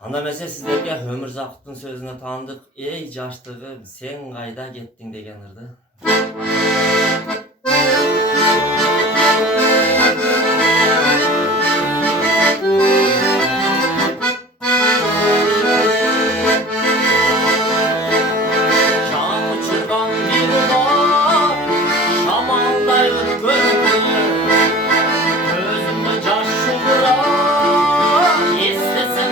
Анда эмесе сиздерге Өмүрзакыттын сөзүнө таандык "Эй жаштыгым, сен кайда кеттиң" деген ырды. Шам учурган бир бак, шамалдай көңүл, көзүмдө жаш шулдурап, эстесең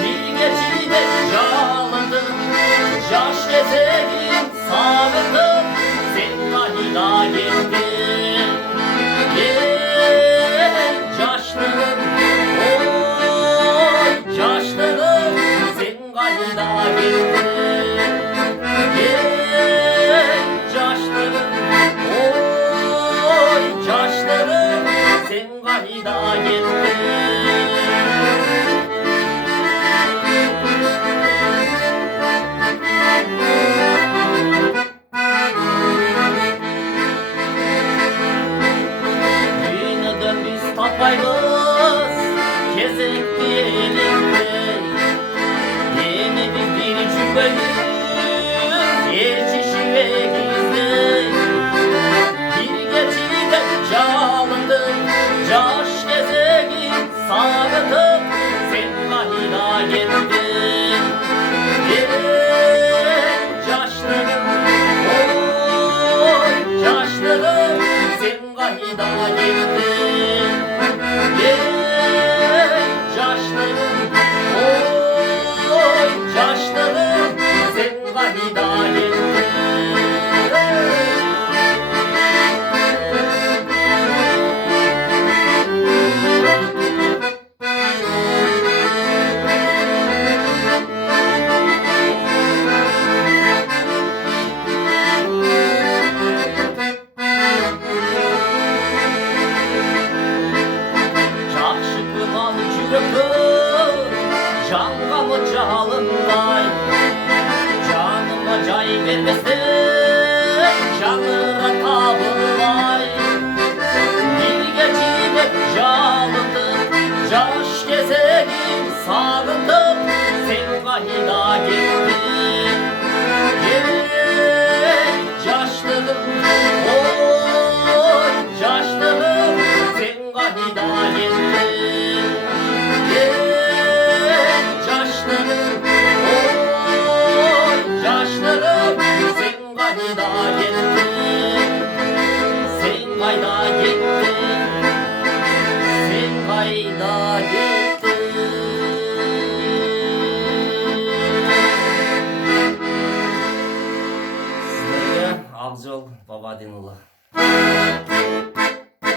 bir gecede жалындым, жаш кезегим сагындым, сен кайда кеттиң? Эй жаштыгым, ой жаштыгым, сен кайда кеттиң? Эй жаштыгым, ой жаштыгым, сен кайда кеттиң? Tatmayız kezekli elinde, yeni bir cümleyi geçişi gizli. Bir geçide çalındım, yaş kezeğim sağladım, sen kayda gittin. Yaşlığım, oy yaşlığım, sen kayda gittin. Yaşlığım, oy yaşlığım, sen kayda gittin. Canga mı çalınmay, canıma cay vermesin, canıra tabılmay. Bir geçide çalındım, yaş kezeğim sağındım, sen kayda gittin. Yaşlığım, oy yaşlığım, sen kayda gittin. Yaşlığım, oy yaşlığım, sen kayda gittin? Sen kayda gittin? Sen kayda gittin? Sizlerge Akjol Babadinұлы.